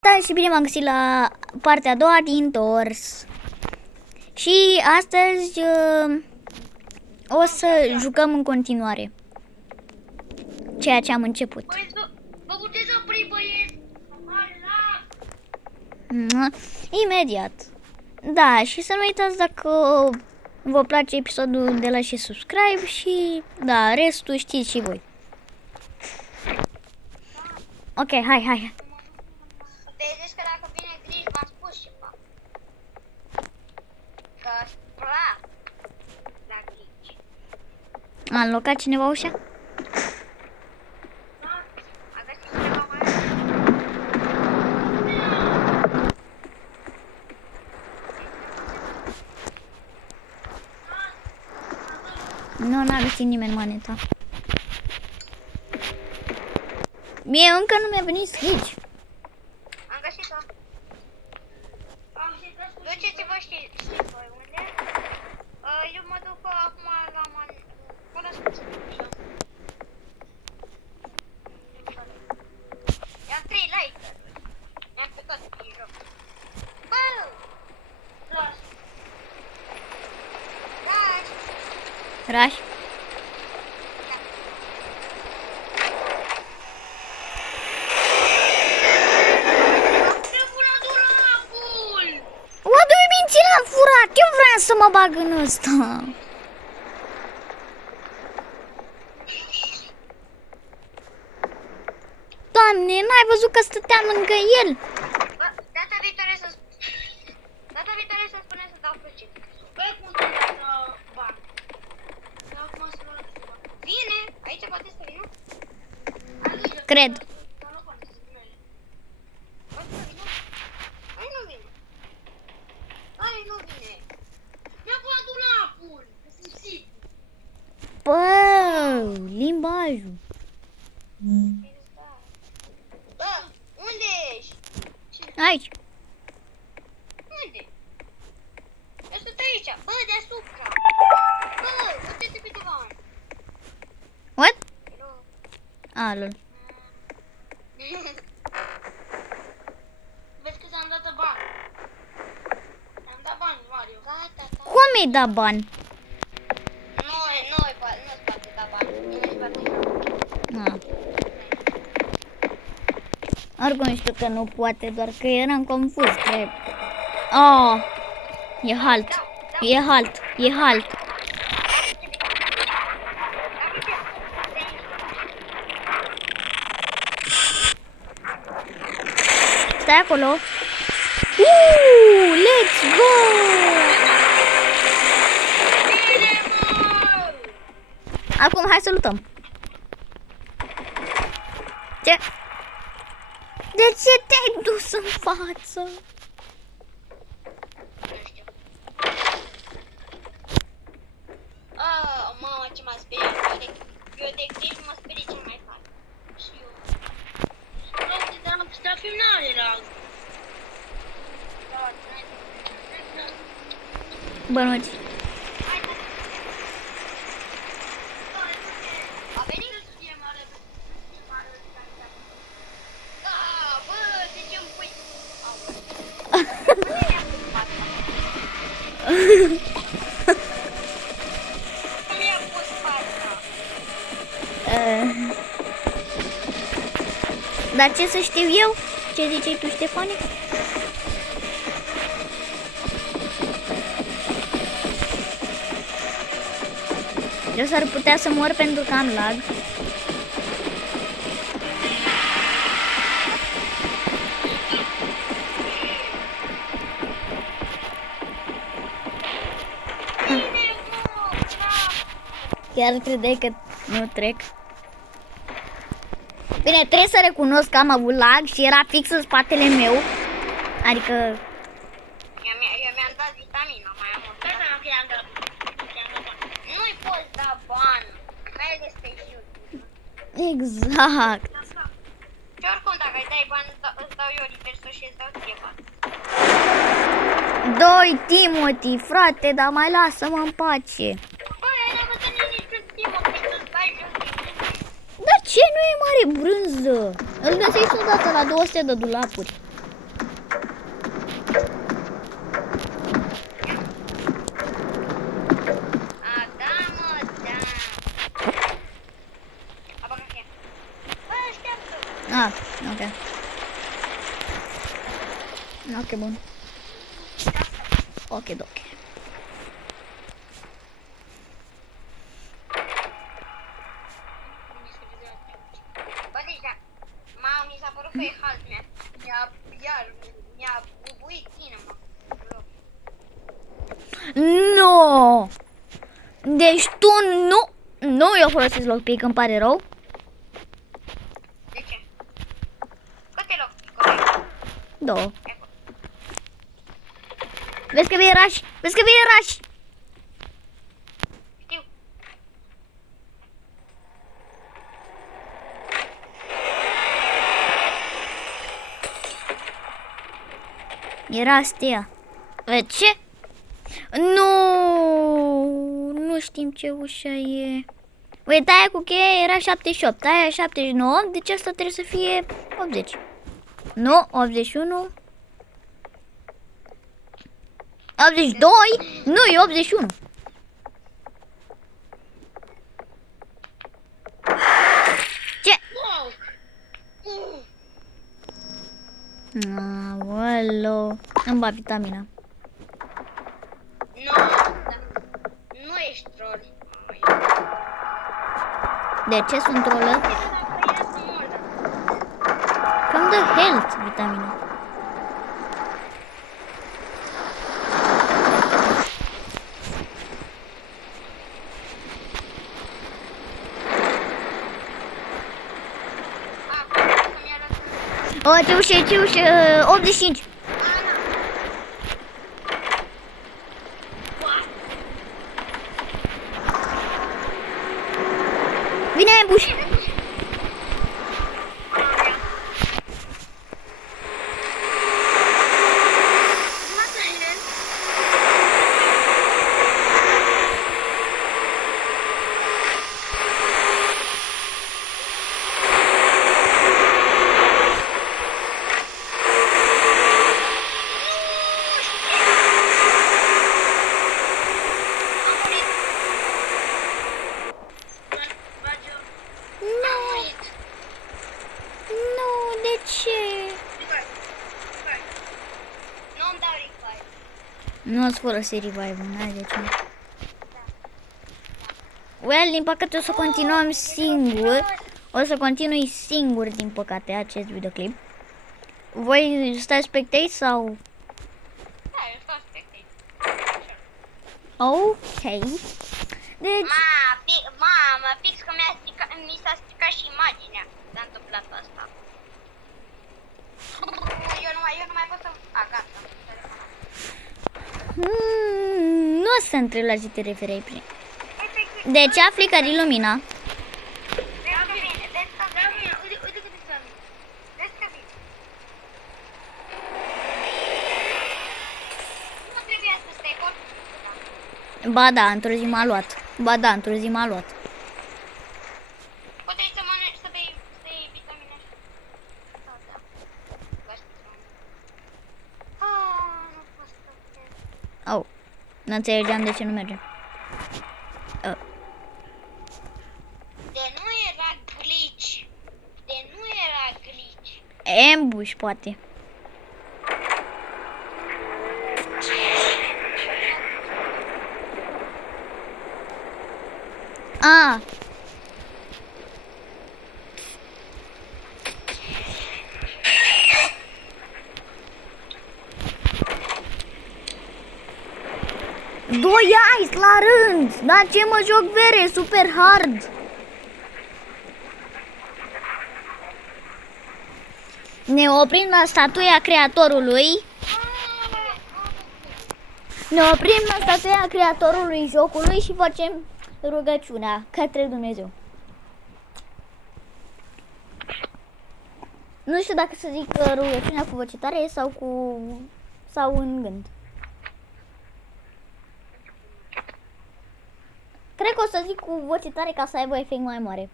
Da, și bine m-am găsit la partea a doua din Doors. Și astăzi o să jucăm în continuare ceea ce am început. Vă puteți opri, băieți? Imediat. Da, și să nu uitați dacă vă place episodul de la și subscribe și da, restul știți și voi. Ok, hai. Vedeți că dacă vine grij, v-am spus ceva. Că praf la grij. A înlocat cineva ușa? A găsit cineva mai? Nu, n-a găsit nimeni maneta. Mie încă nu mi-a venit Switch. Am găsit-o. Duceți-vă, știți voi unde? Eu mă duc acum la până sus. I-am 3 like-uri. I-am pe toate din joc. Bă! Las. Raș. Oadu-i minții l-am furat. Eu vreau să mă bag în ăsta. Doamne, n-ai văzut că stăteam lângă el? Bă, data viitoare să spunem să dau plăcere. Băi, cum să dau bani? Vine, aici poate să vină? Cred. Ai, nu vine. Mi-a luat dulapul. Bă, limbajul. Bă, unde ești? Aici. Unde? Eu sunt aici. Bă, deasupra. Bă, uite-te pe divan. What? Hello. A, lol. Vezi că ți-am dat bani. Am dat bani, Mario. Gata. Cum mi-ai dat bani? Nu-ți poate da bani. Nu-ți poate da. A. Oricum știu că nu poate, doar că eram confuz, cred. Oh, e halt. E halt. Stai acolo. Let's go! Acum hai să luptăm. Ce? De ce te-ai dus în față? Nu știu. Mamă, ce m-a speriat. Eu de grij mă sperii cel mai tare. Și eu. Dar filmare era. Bănuți. A venit? Da, bă, de ce îmi pui? Cum i-a pus fața? Dar ce să știu eu? Ce ziceai tu, Ștefane? Eu s-ar putea să mor pentru că am lag. Chiar credeai că nu trec? Bine, trebuie să recunosc că am avut lag și era fix în spatele meu. Adică... Eu mi-am dat vitamina mai mult. Stai seama că i-am dat bani. Nu-i poți da bani. Mai ales pe YouTube. Exact. Și oricum, dacă îi dai bani, îți dau eu reversul și îți dau ție bani. Doi Timothy, frate, dar mai lasă-mă în pace. Băi, ai n-am văzut niciun Timothy să-ți dai jos din Dar ce nu e mare brânză? Îl găsești odată la 200 de dulapuri. A, da, mă, da. A băgat ea. Bă, așteaptă. Ah, ok. Ok, bun. Ok, ok. Bă, deci, da. Mi s-a părut că e halt, mi-a bubuit inima. No! Deci tu nu eu folosesc lockpick, îmi pare rău. De ce? Câte locuri? Două. Vezi că vine raș? Vezi că vine raș? Știu. Era astea. Ce? Nu știm ce ușă e. Uite, aia cu cheia era 78, aia 79, deci asta trebuie să fie 80. Nu, 81. 82? Nu, e 81. Ce? Wow! Aoleu, îmi bat vitamina. Nu, nu ești troll. De ce sunt trolă? Cam de health vitamina. O, ce ușă, 85. Vine ambush. Nu, de ce? Nu-mi dau revive. Nu ați folosit revive-ul, n-ai de ce. Well, din păcate o să continuăm singur. O să continui singur, din păcate, acest videoclip. Voi stai spectate sau? Da, eu stau spectate. Ok. Deci, Mamă, fix că mi s-a stricat și imaginea. S-a întâmplat asta. Eu nu mai pot să... A, gata. nu o să întreb la ce te referai prin. Deci afli care e lumina. Uite cât este la mine. Vezi că vine. Nu trebuia să stai acolo. Ba da, într-o zi m-a luat. Ba da, într-o zi m-a luat. Poți să mănânci, să bei vitamine așa. Da, da. Lasă să mănânc. Nu pot să cred. Au, nu înțelegeam de ce nu merge. De nu era glitch. De nu era glitch. Ambush, poate. A. Doi ice la rând! Dar ce mă joc vere, super hard! Ne oprim la statuia creatorului. Ne oprim la statuia creatorului jocului și facem rugăciunea către Dumnezeu. Nu știu dacă să zic rugăciunea cu voce tare sau în gând. Cred că o să zic cu voce tare ca să aibă efect mai mare.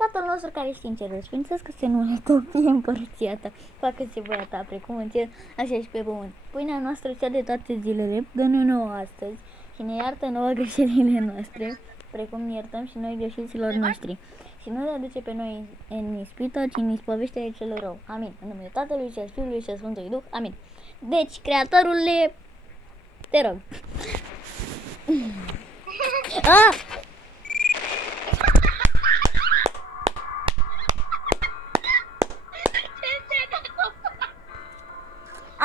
Tatăl nostru care ești în ceruri, sfințească-se numele Tău, fie împărăția Ta, facă-se voia Ta, precum în cer, așa și pe pământ. Pâinea noastră cea de toate zilele, dă-ne nouă astăzi și ne iartă nouă greșelile noastre, precum ne iertăm și noi greșelților noștri. Și nu ne aduce pe noi în ispită, ci ne izbăvește de cel rău. Amin. În numele Tatălui și al Fiului și al Sfântului Duh. Amin. Deci, Creatorule, te rog. Ah!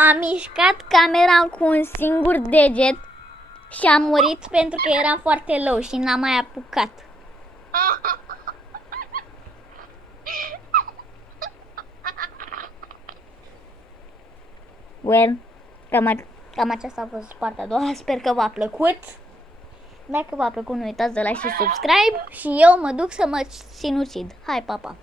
Am mișcat camera cu un singur deget și am murit pentru că eram foarte low și n-am mai apucat. Well, cam aceasta a fost partea a doua. Sper că v-a plăcut. Dacă v-a plăcut, nu uitați de like și subscribe. Și eu mă duc să mă sinucid. Hai, papa!